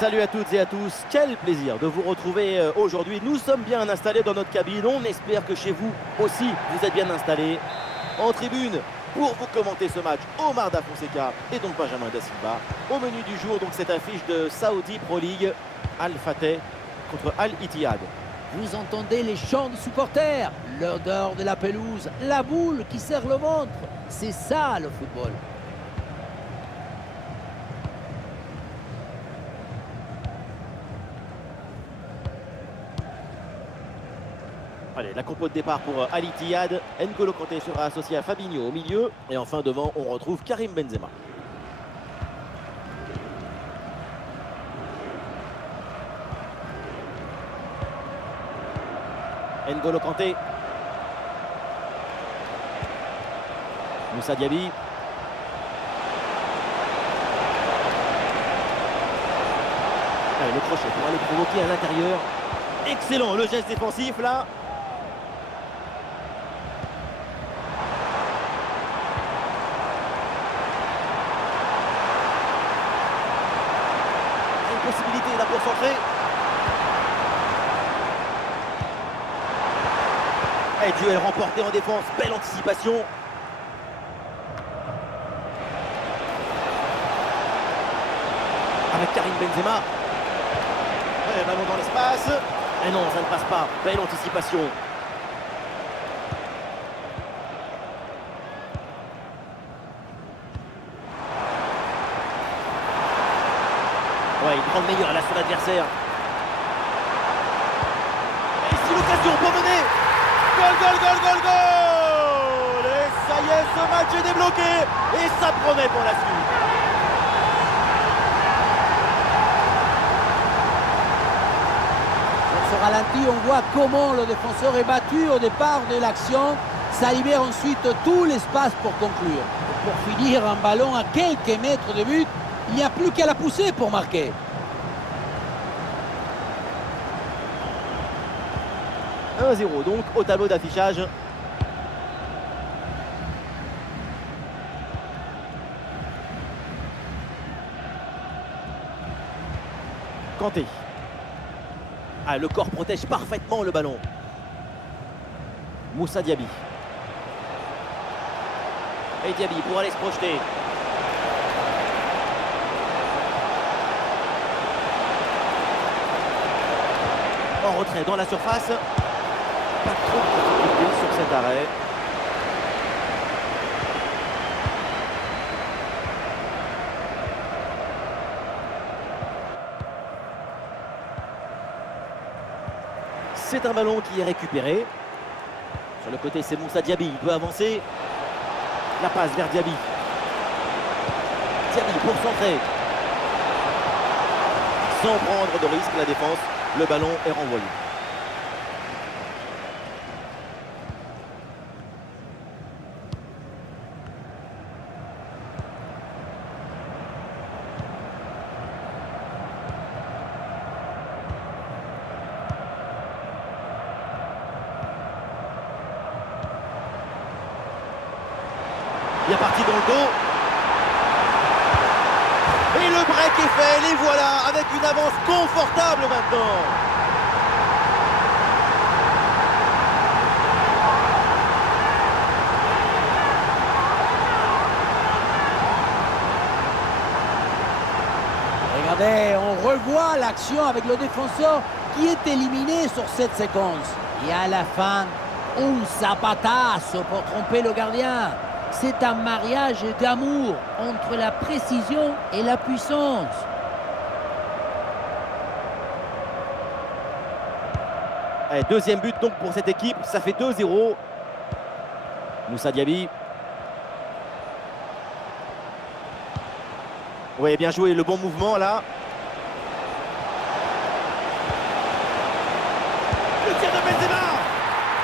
Salut à toutes et à tous, quel plaisir de vous retrouver aujourd'hui. Nous sommes bien installés dans notre cabine, on espère que chez vous aussi vous êtes bien installés. En tribune, pour vous commenter ce match, Omar Da Fonseca et donc Benjamin Da Silva. Au menu du jour, donc cette affiche de Saudi Pro League, Al Fateh contre Al Ittihad. Vous entendez les chants des supporters, l'odeur de la pelouse, la boule qui serre le ventre. C'est ça le football. Allez, la compo de départ pour Al Ittihad. N'Golo Kanté sera associé à Fabinho au milieu. Et enfin devant, on retrouve Karim Benzema. N'Golo Kanté. Moussa Diaby. Allez, le crochet pour aller provoquer à l'intérieur. Excellent le geste défensif là. Possibilité là pour centrer. Et duel remporté en défense, belle anticipation. Avec Karim Benzema. Et ballon dans l'espace. Et non, ça ne passe pas. Belle anticipation. Ouais, il prend le meilleur là sur l'adversaire. Et ici l'occasion pour mener. Goal, goal, goal, goal, goal. Et ça y est, ce match est débloqué. Et ça promet pour la suite. Sur ce ralenti, on voit comment le défenseur est battu au départ de l'action. Ça libère ensuite tout l'espace pour conclure. Et pour finir, un ballon à quelques mètres de but. Il n'y a plus qu'à la pousser pour marquer. 1-0 donc au tableau d'affichage. Kanté. Ah, le corps protège parfaitement le ballon. Moussa Diaby. Et Diaby pour aller se projeter. En retrait dans la surface. Pas trop de difficulté sur cet arrêt. C'est un ballon qui est récupéré. Sur le côté, c'est Moussa Diaby. Il peut avancer. La passe vers Diaby. Diaby pour centrer. Sans prendre de risque, la défense. Le ballon est renvoyé. Bien parti dans le dos. Et le break est fait, les voilà, avec une avance confortable maintenant. Regardez, on revoit l'action avec le défenseur qui est éliminé sur cette séquence. Et à la fin, un zapatazo pour tromper le gardien. C'est un mariage d'amour entre la précision et la puissance. Allez, deuxième but donc pour cette équipe, ça fait 2-0. Moussa Diaby. Oui, bien joué, le bon mouvement là. Le tir de Benzema.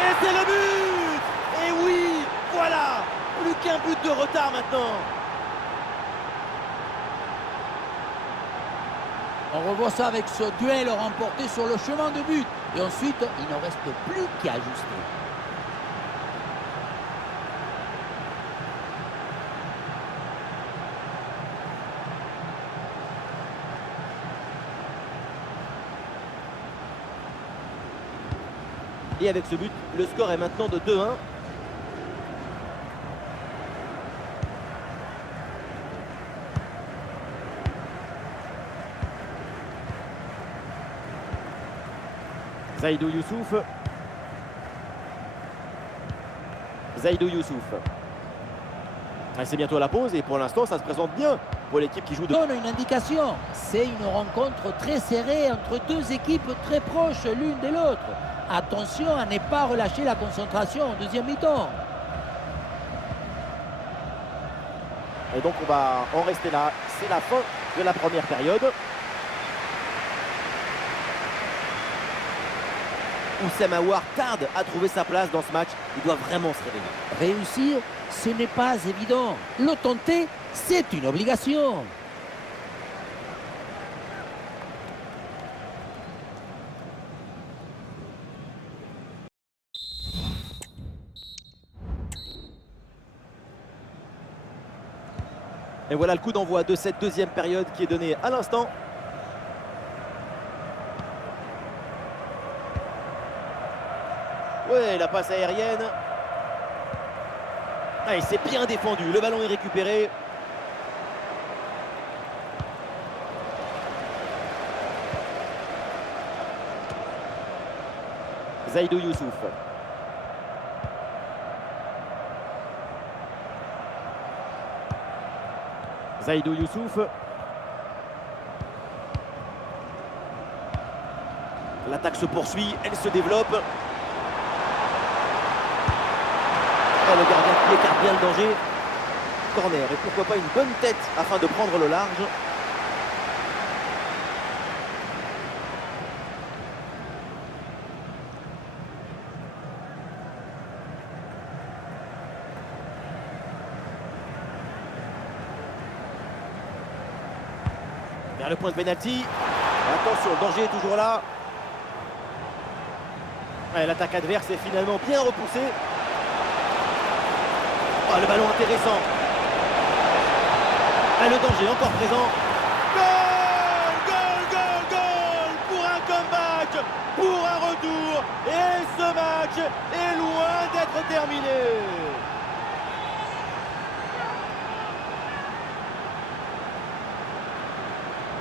Et c'est le but. Et oui, voilà. Plus qu'un but de retard maintenant. On revoit ça avec ce duel remporté sur le chemin de but. Et ensuite, il ne reste plus qu'à ajuster. Et avec ce but, le score est maintenant de 2-1. Zaïdou Youssouf. Zaïdou Youssouf. C'est bientôt la pause et pour l'instant ça se présente bien pour l'équipe qui joue de... Donne une indication. C'est une rencontre très serrée entre deux équipes très proches l'une de l'autre. Attention à ne pas relâcher la concentration en deuxième mi-temps. Et donc on va en rester là. C'est la fin de la première période. Oussem Aouar tarde à trouver sa place dans ce match. Il doit vraiment se réveiller. Réussir, ce n'est pas évident. Le tenter, c'est une obligation. Et voilà le coup d'envoi de cette deuxième période qui est donné à l'instant. Ouais, la passe aérienne. Ah, et c'est bien défendu. Le ballon est récupéré. Zaïdou Youssouf. Zaïdou Youssouf. L'attaque se poursuit, elle se développe. Le gardien qui écarte bien le danger. Corner et pourquoi pas une bonne tête afin de prendre le large. Vers le point de pénalty. Attention, le danger est toujours là. L'attaque adverse est finalement bien repoussée. Oh, le ballon intéressant. Le danger encore présent. Goal, goal, goal, goal pour un comeback, pour un retour. Et ce match est loin d'être terminé.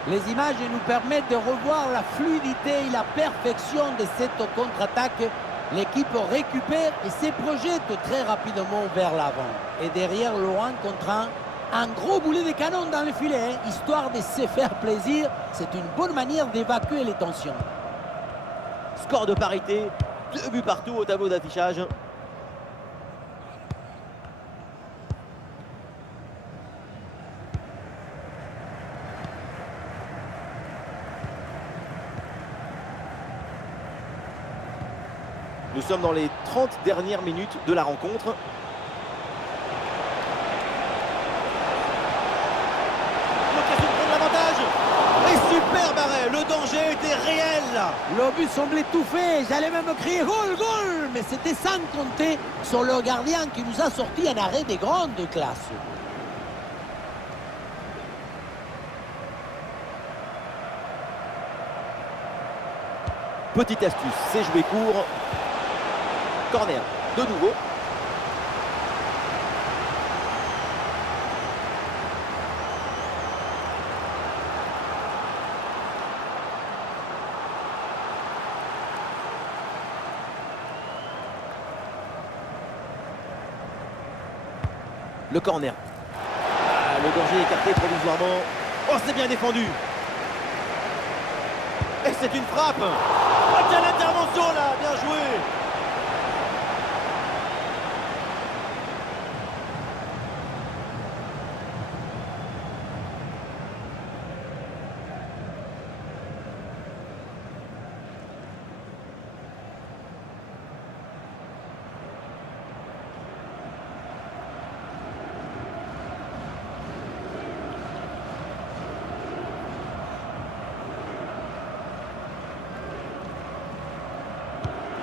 Les images nous permettent de revoir la fluidité et la perfection de cette contre-attaque. L'équipe récupère et se projette très rapidement vers l'avant. Et derrière, Laurent contraint un gros boulet de canon dans le filet, histoire de se faire plaisir. C'est une bonne manière d'évacuer les tensions. Score de parité, 2 buts partout au tableau d'affichage. Nous sommes dans les 30 dernières minutes de la rencontre. L'occasion de prendre l'avantage. Et superbe arrêt, le danger était réel. Le but semblait tout fait, j'allais même crier goal, goal. Mais c'était sans compter sur le gardien qui nous a sorti un arrêt de grande classe. Petite astuce, c'est jouer court. Corner, de nouveau. Le corner. Le danger écarté provisoirement. Oh, c'est bien défendu. Et c'est une frappe. Oh, quelle intervention là, bien joué.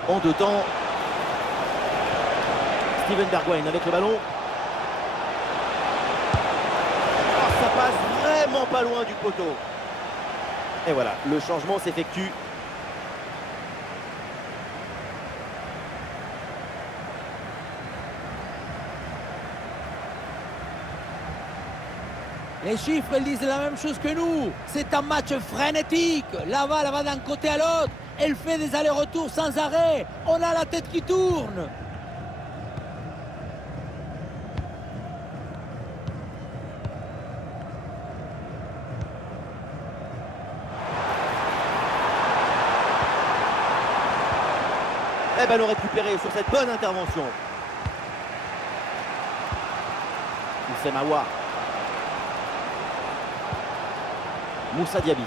En deux temps, Steven Bergwijn avec le ballon. Oh, ça passe vraiment pas loin du poteau. Et voilà, le changement s'effectue. Les chiffres ils disent la même chose que nous. C'est un match frénétique. La balle va d'un côté à l'autre. Elle fait des allers-retours sans arrêt. On a la tête qui tourne. Eh ben, le récupéré sur cette bonne intervention. Oussem Aouar. Moussa Diaby.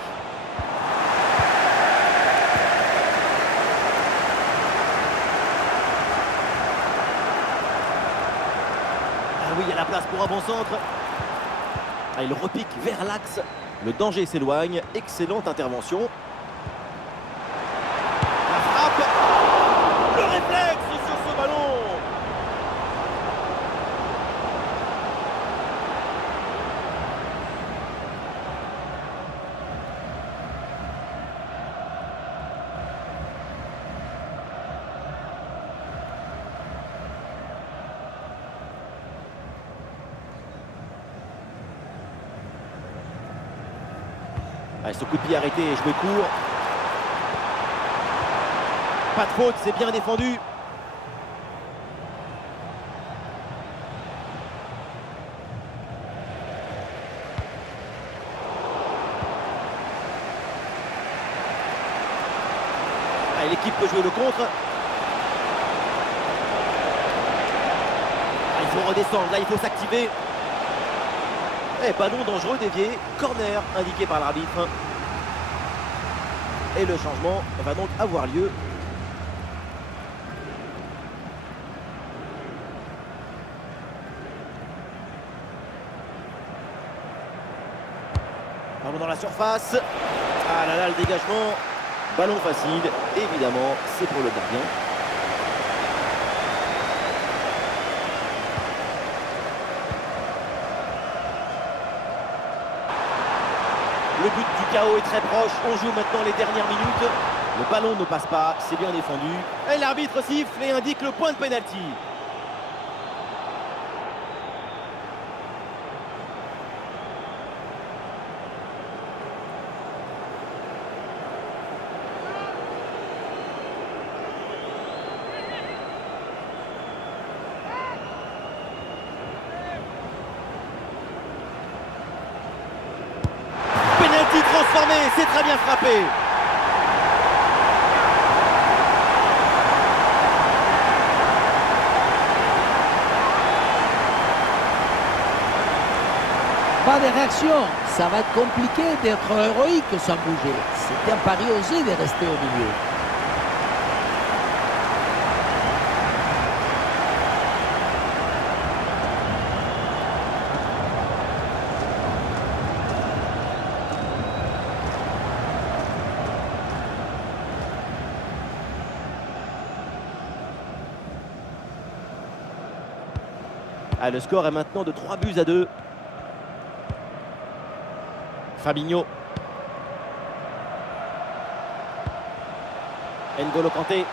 Ah oui, il y a la place pour un bon centre. Ah, il repique vers l'axe. Le danger s'éloigne. Excellente intervention. La frappe. Le réflexe sur ce ballon. Allez, ce coup de pied arrêté et joué court. Pas de faute, c'est bien défendu. Allez, l'équipe peut jouer le contre. Ah, il faut redescendre, là il faut s'activer. Et ballon dangereux dévié, corner indiqué par l'arbitre. Et le changement va donc avoir lieu. Ballon dans la surface. Ah là là, le dégagement. Ballon facile, évidemment, c'est pour le gardien. Le but du chaos est très proche. On joue maintenant les dernières minutes. Le ballon ne passe pas, c'est bien défendu. Et l'arbitre siffle et indique le point de pénalty. Transformé, c'est très bien frappé. Pas de réaction. Ça va être compliqué d'être héroïque sans bouger. C'est un pari osé de rester au milieu. Ah, le score est maintenant de 3-2. Fabinho. N'Golo Kanté. Et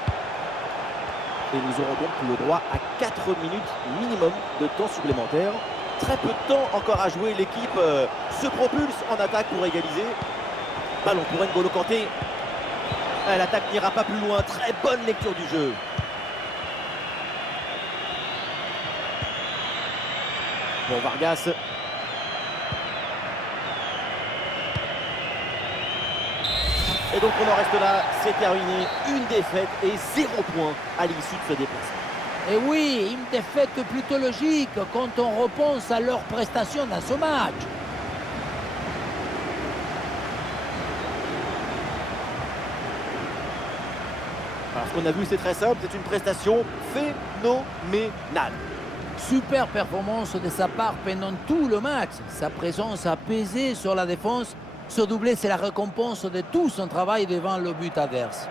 nous aurons donc le droit à 4 minutes minimum de temps supplémentaire. Très peu de temps encore à jouer. L'équipe se propulse en attaque pour égaliser. Ballon pour N'Golo Kanté. Ah, l'attaque n'ira pas plus loin. Très bonne lecture du jeu. Bon, Vargas. Et donc on en reste là, c'est terminé. Une défaite et 0 points à l'issue de ce déplacement. Et oui, une défaite plutôt logique quand on repense à leur prestation dans ce match. Alors, ce qu'on a vu, c'est très simple, c'est une prestation phénoménale. Super performance de sa part pendant tout le match. Sa présence a pesé sur la défense. Ce doublé, c'est la récompense de tout son travail devant le but adverse.